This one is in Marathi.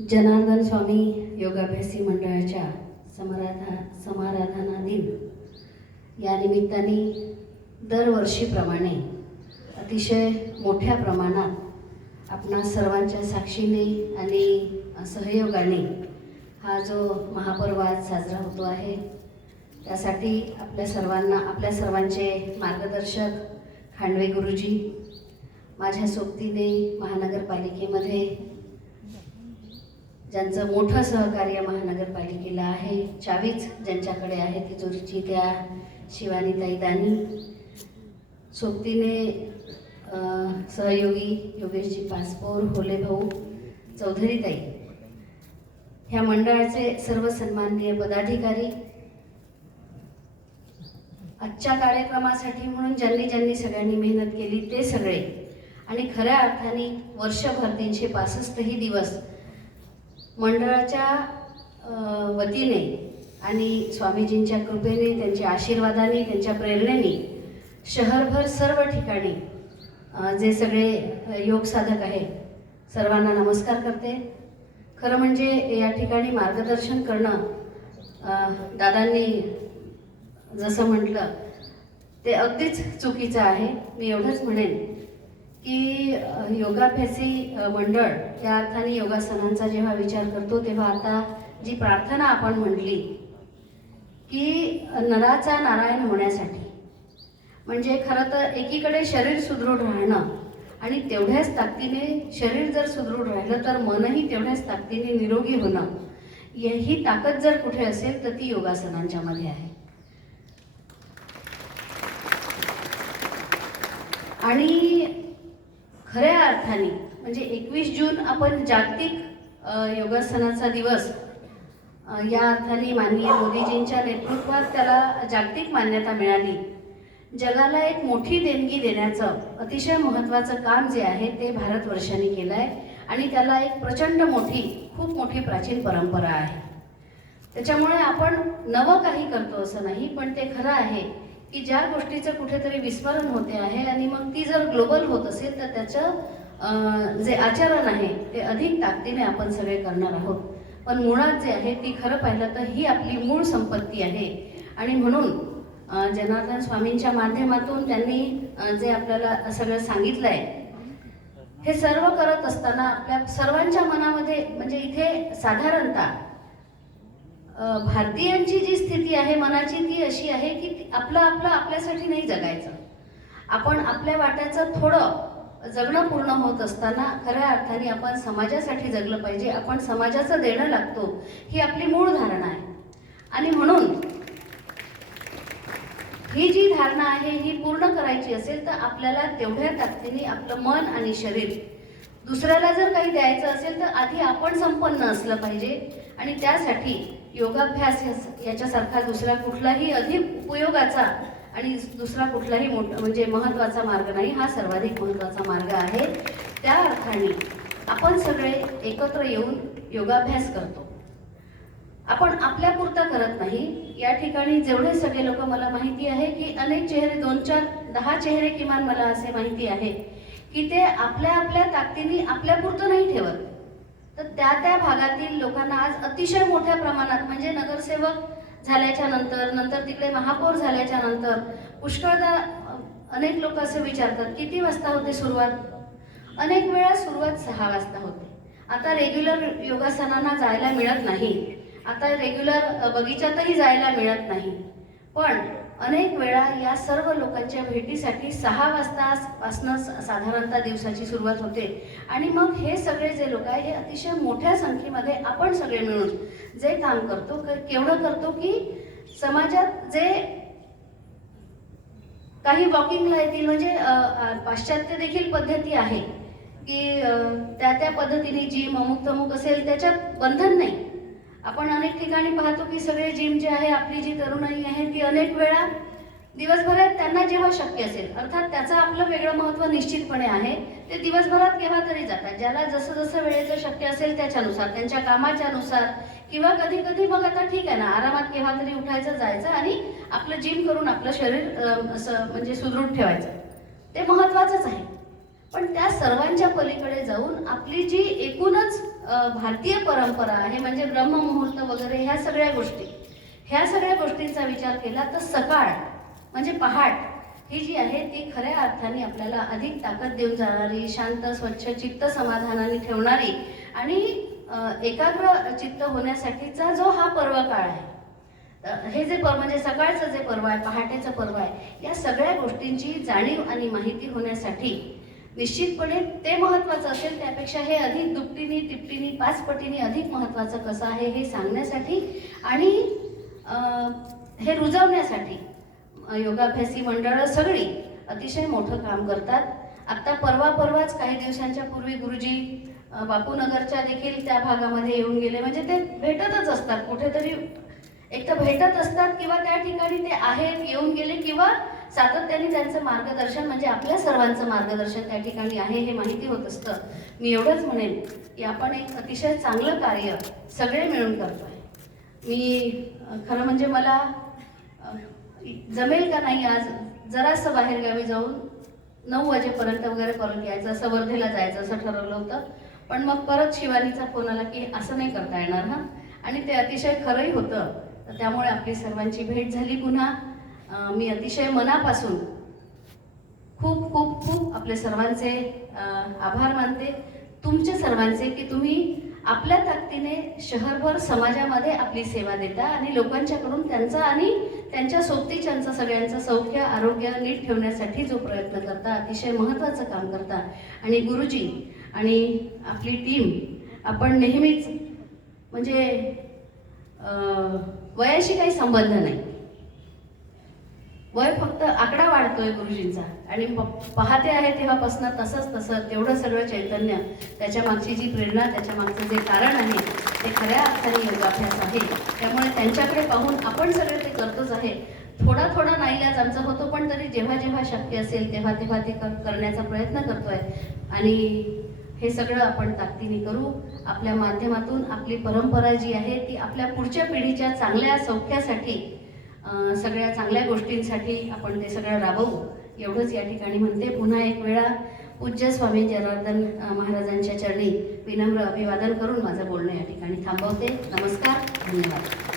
जनार्दन स्वामी योगाभ्यासी मंडळाच्या समाराधना दिन या निमित्ताने दरवर्षीप्रमाणे अतिशय मोठ्या प्रमाणात आपणा सर्वांच्या साक्षीने आणि सहयोगाने हा जो महापर्व आज साजरा होतो आहे, त्यासाठी आपल्या सर्वांचे मार्गदर्शक खांडवे गुरुजी, माझ्या सोबतीने महानगरपालिकेमध्ये ज्यांचं मोठं सहकार्य महानगरपालिकेला आहे, चावीच ज्यांच्याकडे आहे तिजोरीची, त्या शिवानीताई दानी, सोबतीने सहयोगी योगेशजी पासपोर, होले भाऊ, चौधरीताई, ह्या मंडळाचे सर्व सन्माननीय पदाधिकारी, आजच्या कार्यक्रमासाठी म्हणून ज्यांनी सगळ्यांनी मेहनत केली ते सगळे, आणि खऱ्या अर्थाने वर्षभर 365 दिवस मंडळाच्या वतीने आणि स्वामीजींच्या कृपेने, त्यांच्या आशीर्वादाने, त्यांच्या प्रेरणेने शहरभर सर्व ठिकाणी जे सगळे योग साधक आहेत सर्वांना नमस्कार करते. खरं म्हणजे या ठिकाणी मार्गदर्शन करणं, दादांनी जसं म्हटलं ते अगदीच चुकीचं आहे. मी एवढंच म्हणेन की योगाभ्यासी मंडळ या अर्थाने योगासनांचा जेव्हा विचार करतो तेव्हा आता जी प्रार्थना आपण म्हटली की नराचा नारायण होण्यासाठी, म्हणजे खरं तर एकीकडे शरीर सुदृढ राहणं आणि तेवढ्याच ताकदीने शरीर जर सुदृढ राहिलं तर मनही तेवढ्याच ताकदीने निरोगी होणं, ही ताकद जर कुठे असेल तर ती योगासनांच्या मध्ये आहे. आणि खऱ्या अर्थाने म्हणजे 21 जून आपण जागतिक योगासनाचा दिवस या अर्थाने माननीय मोदीजींच्या नेतृत्वात त्याला जागतिक मान्यता मिळाली. जगाला एक मोठी देणगी देण्याचं अतिशय महत्त्वाचं काम जे आहे ते भारतवर्षाने केलं आहे आणि त्याला एक प्रचंड खूप मोठी प्राचीन परंपरा आहे. त्याच्यामुळे आपण नवं काही करतो असं नाही, पण ते खरं आहे की ज्या गोष्टीचं कुठेतरी विस्मरण होते आहे आणि मग ती जर ग्लोबल होत असेल तर त्याचं जे आचरण आहे ते अधिक ताकदीने आपण सगळे करणार आहोत. पण मुळात जे आहे ती खरं पाहिलं तर ही आपली मूळ संपत्ती आहे. आणि म्हणून जनार्दन स्वामींच्या माध्यमातून त्यांनी जे आपल्याला सगळं सांगितलं आहे, हे सर्व करत असताना आपल्या सर्वांच्या मनामध्ये म्हणजे इथे साधारणतः भारतीयांची जी स्थिती आहे मनाची ती अशी आहे की आपलं आपल्यासाठी नाही जगायचं. आपण आपल्या वाट्याचं थोडं जगणं पूर्ण होत असताना खऱ्या अर्थाने आपण समाजासाठी जगलं पाहिजे, आपण समाजाचं देणं लागतो, ही आपली मूळ धारणा आहे. आणि म्हणून ही जी धारणा आहे ही पूर्ण करायची असेल तर आपल्याला तेवढ्या ताकदीने आपलं मन आणि शरीर, दुसऱ्याला जर काही द्यायचं असेल तर आधी आपण संपन्न असलं पाहिजे. आणि त्यासाठी योगाभ्यास याच्यासारखा दुसरा कुठलाही अधिक उपयोगाचा आणि दुसरा कुठलाही म्हणजे महत्त्वाचा मार्ग नाही, हा सर्वाधिक महत्त्वाचा मार्ग आहे. त्या अर्थाने आपण सगळे एकत्र येऊन योगाभ्यास करतो. आपण आपल्यापुरता करत नाही. या ठिकाणी जेवढे सगळे लोक, मला माहिती आहे की अनेक चेहरे, 2, 4, 10 चेहरे किमान मला असे माहिती आहे की ते आपल्या ताकदीने आपल्यापुरतं नाही ठेवत, तर त्या भागातील लोकांना आज अतिशय मोठ्या प्रमाणात, म्हणजे नगरसेवक झाल्याच्या नंतर तिकडे महापौर झाल्याच्या नंतर पुष्कळदा अनेक लोक असं विचारतात किती वाजता होते सुरुवात. अनेक वेळा सुरुवात 6 वाजता होते. आता रेग्युलर योगासनांना जायला मिळत नाही, आता रेग्युलर बगीचातही जायला मिळत नाही, पण अनेक वेळा या सर्व लोकांच्या भेटीसाठी 6 वाजतापासून साधारणतः दिवसाची सुरुवात होते. आणि मग हे सगळे जे लोक आहे हे अतिशय मोठ्या संख्येमध्ये आपण सगळे मिळून जे काम करतो, केवढं करतो की समाजात जे काही वॉकिंगला येतील, म्हणजे पाश्चात्य देखील पद्धती आहे की त्या पद्धतीने जिम अमुक तमुक असेल, त्याच्यात बंधन नाही. आपण अनेक ठिकाणी पाहतो की सगळे जिम जे आहे, आपली जी तरुणाई आहे ती अनेक वेळा दिवसभरात त्यांना जेव्हा शक्य असेल, अर्थात त्याचं आपलं वेगळं महत्त्व निश्चितपणे आहे, ते दिवसभरात केव्हा तरी जातात, ज्याला जसं वेळेचं शक्य असेल त्याच्यानुसार, त्यांच्या कामाच्यानुसार, किंवा कधी मग आता ठीक आहे ना, आरामात केव्हा तरी उठायचं, जायचं आणि आपलं जिम करून आपलं शरीर असं म्हणजे सुदृढ ठेवायचं, ते महत्त्वाचंच आहे. पण त्या सर्वांच्या पलीकडे जाऊन आपली जी एकूणच भारतीय परंपरा आहे, म्हणजे ब्रह्ममुहूर्त वगैरे ह्या सगळ्या गोष्टींचा विचार केला तर सकाळ म्हणजे पहाट ही जी आहे ती खऱ्या अर्थाने आपल्याला अधिक ताकद देऊन जाणारी, शांत स्वच्छ चित्त समाधानाने ठेवणारी आणि एकाग्र चित्त होण्यासाठीचा जो हा पर्व काळ आहे, हे जे म्हणजे सकाळचं जे पर्व आहे, पहाटेचं पर्व आहे, या सगळ्या गोष्टींची जाणीव आणि माहिती होण्यासाठी निश्चितपणे ते महत्त्वाचं असेल, त्यापेक्षा हे अधिक दुपटीने तिपटीने 5 पटीने अधिक महत्त्वाचं कसं आहे हे सांगण्यासाठी आणि हे रुजवण्यासाठी योगाभ्यासी मंडळं सगळी अतिशय मोठं काम करतात. आत्ता परवाच काही दिवसांच्या पूर्वी गुरुजी बापूनगरच्या देखील त्या भागामध्ये येऊन गेले. म्हणजे ते भेटतच असतात, कुठेतरी एक तर भेटत असतात किंवा त्या ठिकाणी ते आहेत, येऊन गेले किंवा सातत्याने त्यांचं मार्गदर्शन म्हणजे आपल्या सर्वांचं मार्गदर्शन त्या ठिकाणी आहे हे माहिती होत असतं. मी एवढंच म्हणेन की आपण एक अतिशय चांगलं कार्य सगळे मिळून करतोय. मी खरं म्हणजे मला जमेल का नाही आज जरासं बाहेरगावी जाऊन 9 वाजेपर्यंत वगैरे परत यायचं, असं वर्धेला जायचं असं ठरवलं होतं. पण मग परत शिवानीचा फोन आला की असं नाही करता येणार हां, आणि ते अतिशय खरंही होतं. तर त्यामुळे आपली सर्वांची भेट झाली पुन्हा. मी अतिशय मनापासून खूप खूप खूप आपले सर्वांचे आभार मानते, तुमचे सर्वांचे, की तुम्ही आपल्या ताकदीने शहरभर समाजामध्ये आपली सेवा देता आणि लोकांच्याकडून त्यांचा आणि त्यांच्या सोबतीच्यांचं सगळ्यांचं सौख्य आरोग्य नीट ठेवण्यासाठी जो प्रयत्न करता, अतिशय महत्त्वाचं काम करता. आणि गुरुजी आणि आपली टीम आपण नेहमीच म्हणजे वयाशी काही संबंध नाही, वय फक्त आकडा वाढतोय गुरुजींचा आणि पाहते आहे तेव्हापासून तसं तेवढं सगळं चैतन्य, त्याच्या मागची जी प्रेरणा, त्याच्या मागचं जे कारण आहे ते खऱ्या अर्थाने योगाभ्यास आहे. त्यामुळे त्यांच्याकडे पाहून आपण सगळे ते करतोच आहे. थोडा नाईलाज आमचा होतो, पण तरी जेव्हा शक्य असेल तेव्हा ते करण्याचा प्रयत्न करतोय. आणि हे सगळं आपण ताकदीने करू. आपल्या माध्यमातून आपली परंपरा जी आहे ती आपल्या पुढच्या पिढीच्या चांगल्या सौख्यासाठी, सगळ्या चांगल्या गोष्टींसाठी आपण ते सगळं राबवू, एवढंच या ठिकाणी म्हणते. पुन्हा एक वेळा पूज्य स्वामी जनार्दन महाराजांच्या चरणी विनम्र अभिवादन करून माझं बोलणं या ठिकाणी थांबवते. नमस्कार, धन्यवाद.